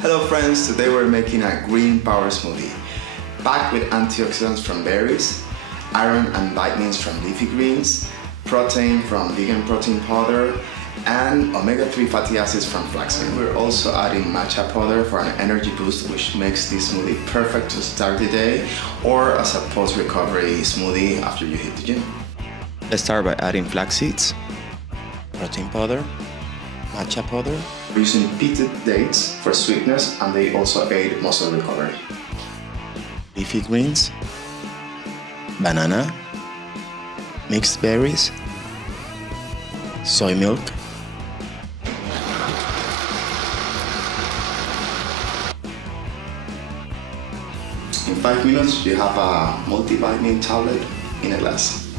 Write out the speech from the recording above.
Hello friends, today we're making a green power smoothie packed with antioxidants from berries, iron and vitamins from leafy greens, protein from vegan protein powder, and omega-3 fatty acids from flaxseed. We're also adding matcha powder for an energy boost, which makes this smoothie perfect to start the day or as a post-recovery smoothie after you hit the gym. Let's start by adding flax seeds, protein powder, matcha powder. We're using pitted dates for sweetness, and they also aid muscle recovery. Leafy greens, banana, mixed berries, soy milk, in 5 minutes you have a multivitamin tablet in a glass.